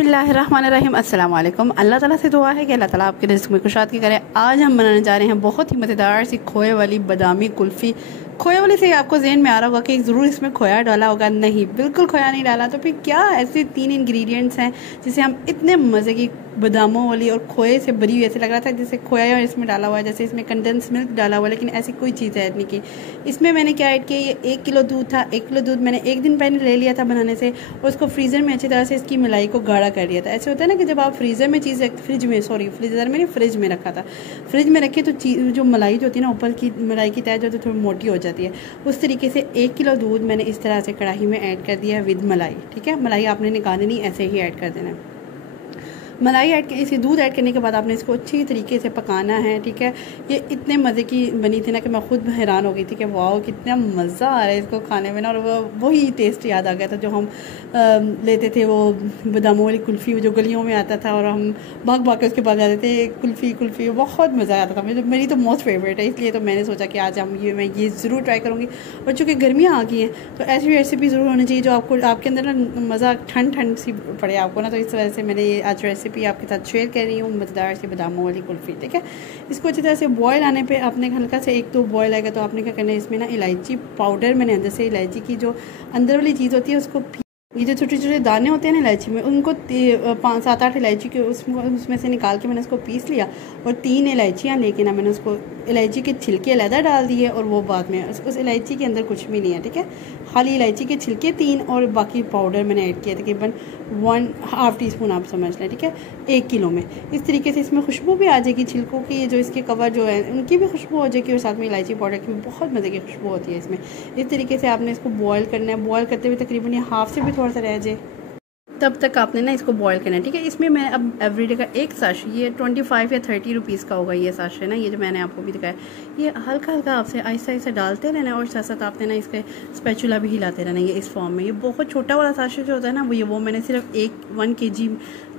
बिस्मिल्लाहिर्रहमानिर्रहीम अस्सलाम वालेकुम। अल्लाह ताला से दुआ है कि अल्लाह ताला आपके रिज़्क़ में कुशादगी करे। आज हम बनाने जा रहे हैं बहुत ही मज़ेदार सी खोए वाली बादामी कुल्फ़ी। खोए वाली से आपको ज़हन में आ रहा होगा कि ज़रूर इसमें खोया डाला होगा। नहीं, बिल्कुल खोया नहीं डाला। तो फिर क्या ऐसे 3 इंग्रेडिएंट्स हैं जिसे हम इतने मज़े की बादामों वाली और खोए से भरी हुई, ऐसे लग रहा था जैसे खोया इसमें डाला हुआ है, जैसे इसमें कंडेंस मिल्क डाला हुआ है, लेकिन ऐसी कोई चीज़ ऐड नहीं की। इसमें मैंने क्या ऐड किया, ये 1 किलो दूध था। 1 किलो दूध मैंने एक दिन पहले ले लिया था बनाने से, और उसको फ्रीज़र में अच्छी तरह से इसकी मलाई को गाढ़ा कर लिया था। ऐसे होता है ना कि जब आप फ्रीज़र में चीज़ फ्रिज में रखा था, फ्रिज में रखे तो जो मलाई जो होती है ना, ऊपर की मलाई की तय जो थोड़ी मोटी हो जाती है। उस तरीके से 1 किलो दूध मैंने इस तरह से कढ़ाई में ऐड कर दिया विद मलाई। ठीक है, मलाई आपने निकालनी नहीं, ऐसे ही ऐड कर देना है। मलाई ऐड इसे दूध ऐड करने के बाद आपने इसको अच्छी तरीके से पकाना है। ठीक है, ये इतने मज़े की बनी थी ना कि मैं खुद हैरान हो गई थी कि वाह कितना मज़ा आ रहा है इसको खाने में ना। और वही टेस्ट याद आ गया था जो हम लेते थे, वो बादामों वाली कुल्फ़ी जो गलियों में आता था, और हम भाग भाग के उसके पास जाते थे, कुल्फ़ी बहुत मज़ा आता था। मेरी तो मोस्ट फेवरेट है, इसलिए तो मैंने सोचा कि आज मैं ये ज़रूर ट्राई करूँगी। और चूँकि गर्मियाँ आ गई हैं तो ऐसी रेसिपी ज़रूर होनी चाहिए जो आपको आपके अंदर ना मज़ा ठंड सी पड़े आपको ना। तो इस वजह से मैंने ये आज रेसिपी आपके साथ शेयर कर रही हूँ, मज़ेदार सी बादामों वाली कुल्फ़ी। ठीक है, इसको अच्छी तरह से बॉयल आने पे आपने हल्का से 1-2 बॉयल आएगा तो आपने क्या करना है, इसमें ना इलायची पाउडर, मैंने अंदर से इलायची की जो अंदर वाली चीज़ होती है उसको, ये जो छोटे छोटे दाने होते हैं ना इलायची में, उनको 5-7-8 इलायची के उसमें से निकाल के मैंने उसको पीस लिया। और 3 इलायचियाँ लेके ना मैंने उसको इलायची के छिलके अलहदा डाल दिए, और वो बाद में उस इलायची के अंदर कुछ भी नहीं है। ठीक है, खाली इलायची के छिलके 3 और बाकी पाउडर मैंने ऐड किया तकरीबन 1/2 टीस्पून आप समझ लें। ठीक है, 1 किलो में इस तरीके से इसमें खुशबू भी आ जाएगी, छिलकों की जो इसके कवर जो है उनकी भी खुशबू हो जाएगी, और साथ में इलायची पाउडर की भी बहुत मज़े की खुशबू होती है इसमें। इस तरीके से आपने इसको बॉयल करना है। बॉयल करते हुए तकरीबन ये हाफ से भी थोड़ा सा रह जाए तब तक आपने ना इसको बॉयल करना है। ठीक है, इसमें मैं अब एवरीडे का एक साशे, ये 25 या 30 रुपीज़ का होगा ये साशे ना, ये जो मैंने आपको भी दिखाया, ये हल्का हल्का आपसे आहिस्ता आहिस्ता डालते रहना, और साथ साथ आपने ना इसके स्पैचुला भी हिलाते रहना। ये इस फॉर्म में, ये बहुत छोटा वाला साशे जो होता है ना, वो मैंने सिर्फ 1 kg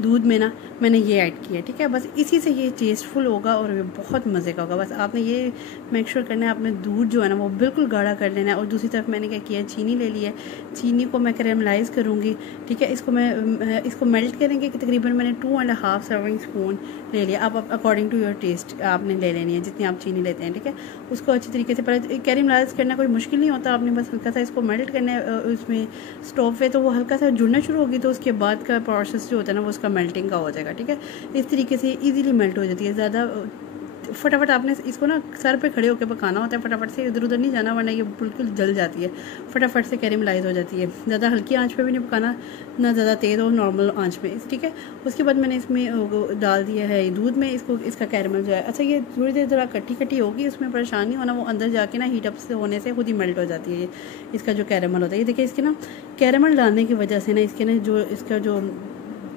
दूध में ना मैंने ये ऐड किया। ठीक है, बस इसी से ये टेस्टफुल होगा और ये बहुत मज़े का होगा। बस आपने ये मेक श्योर करना है, आपने दूध जो है ना वो बिल्कुल गाढ़ा कर लेना है। और दूसरी तरफ मैंने क्या किया, चीनी ले ली है, चीनी को मैं कैरेमलाइज़ करूँगी। ठीक है, इसको मेल्ट करेंगे कि तकरीबन मैंने 2.5 सर्विंग स्पून ले लिया। आप अकॉर्डिंग टू योर टेस्ट आपने ले लेनी है जितनी आप चीनी लेते हैं। ठीक है, उसको अच्छी तरीके से पहले कैरेमलाइज़ करना कोई मुश्किल नहीं होता, आपने बस हल्का सा इसको मेल्ट करना है उसमें स्टोव पे, तो वो हल्का सा जुड़ना शुरू होगी, तो उसके बाद का प्रोसेस जो होता है ना वो उसका मेल्टिंग का हो जाएगा। ठीक है, इस तरीके से ईजिली मेल्ट हो जाती है। ज़्यादा फटाफट आपने इसको ना सर पे खड़े होकर पकाना होता है, फटाफट से इधर उधर नहीं जाना, वरना ये बिल्कुल जल जाती है, फटाफट से कैरेमलाइज हो जाती है। ज़्यादा हल्की आंच पे भी नहीं पकाना, ना ज़्यादा तेज़ और नॉर्मल आंच में। ठीक है, उसके बाद मैंने इसमें डाल दिया है दूध में, इसका कैरेमल जो है, अच्छा ये थोड़ी देर थोड़ा कट्टी होगी, उसमें परेशान नहीं होना, वो अंदर जाके ना हीट अप से होने से खुद ही मेल्ट हो जाती है ये इसका जो कैरेमल होता है। ये देखिए, इसके ना कैरेमल डालने की वजह से ना इसका जो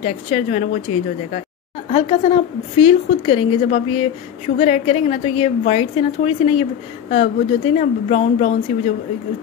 टेक्स्चर जो है ना वो चेंज हो जाएगा। हल्का सा ना फील खुद करेंगे जब आप ये शुगर ऐड करेंगे ना, तो ये वाइट से ना थोड़ी सी ना ये वो जो होती है ना ब्राउन सी, वो जो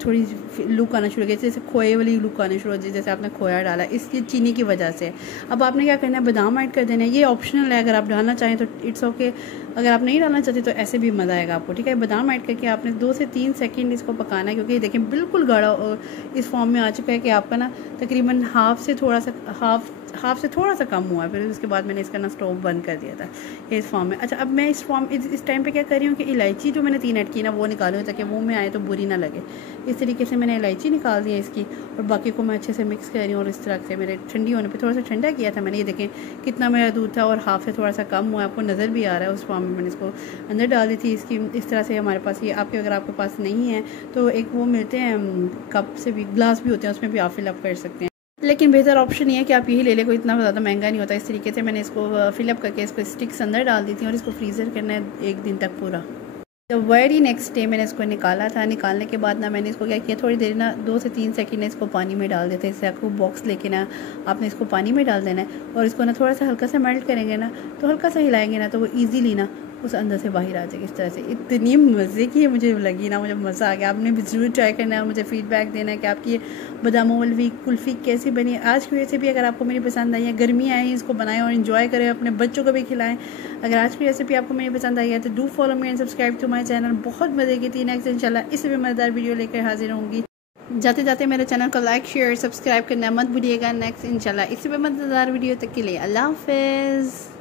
थोड़ी लुक आना शुरू हो गई, जैसे खोए वाली लुक आने शुरू हो जाए, जैसे आपने खोया डाला, इसकी चीनी की वजह से। अब आपने क्या करना है, बादाम ऐड कर देना है। ये ऑप्शनल है, अगर आप डालना चाहें तो इट्स ओके, अगर आप नहीं डालना चाहते तो ऐसे भी मज़ा आएगा आपको। ठीक है, बादाम ऐड करके आपने 2 से 3 सेकेंड इसको पकाना है, क्योंकि देखें बिल्कुल गाढ़ा इस फॉर्म में आ चुका है कि आपका ना तकरीबन हाफ से थोड़ा सा कम हुआ है। फिर उसके बाद मैंने इसका ना स्टोव बंद कर दिया था इस फॉर्म में। अच्छा, अब मैं इस टाइम पे क्या कर रही हूँ कि इलायची जो मैंने 3 ऐड की ना वो निकालूँ, ताकि मुँह में आए तो बुरी ना लगे। इस तरीके से मैंने इलायची निकाल दी है इसकी, और बाकी को मैं अच्छे से मिक्स कर रही हूँ। और इस तरह से मेरे ठंडी होने पर थोड़ा सा ठंडा किया था मैंने, ये देखें कितना मेरा दूध था और हाफ से थोड़ा सा कम हुआ, आपको नज़र भी आ रहा है। उस फॉर्म में मैंने इसको अंदर डाल दी थी इसकी। इस तरह से हमारे पास ये अगर आपके पास नहीं है तो एक वो मिलते हैं कप से भी, ग्लास भी होते हैं, उसमें भी आप फिलअप कर सकते हैं, लेकिन बेहतर ऑप्शन ये है कि आप यही ले लें, कोई इतना ज़्यादा महंगा नहीं होता। इस तरीके से मैंने इसको फिलअप करके इसको स्टिक्स अंदर डाल दी थी, और इसको फ्रीज़र करना है 1 दिन तक पूरा। तो वेरी नेक्स्ट डे मैंने इसको निकाला था। निकालने के बाद ना मैंने इसको क्या किया, थोड़ी देर ना 2 से 3 सेकंड इसको पानी में डाल देते हैं। इससे आपको बॉक्स लेके ना आपने इसको पानी में डाल देना है, और इसको ना थोड़ा सा हल्का सा मेल्ट करेंगे ना, तो हल्का सा हिलाएंगे ना, तो वो ईजीली ना उस अंदर से बाहर आ जाएगी। इस तरह से इतनी मज़े की मुझे लगी ना, मुझे मज़ा आ गया। आपने भी ज़रूर ट्राई करना है, मुझे फीडबैक देना है कि आपकी ये बादामों वाली कुल्फ़ी कैसी बनी। आज की रेसिपी अगर आपको मेरी पसंद आई है, गर्मी आई, इसको बनाएं और इन्जॉय करें, अपने बच्चों को भी खिलाएं। अगर आज की रेसिपी आपको मेरी पसंद आई है तो do follow me and subscribe to my channel. बहुत मज़े की थी। नेक्स्ट इंशाल्लाह इससे भी मज़ेदार वीडियो लेकर हाजिर होंगी। जाते जाते मेरे चैनल को लाइक शेयर सब्सक्राइब करना मत भूलिएगा। नेक्स्ट इंशाल्लाह इसी पे मज़ेदार वीडियो तक के लिए अल्लाह हाफिज़।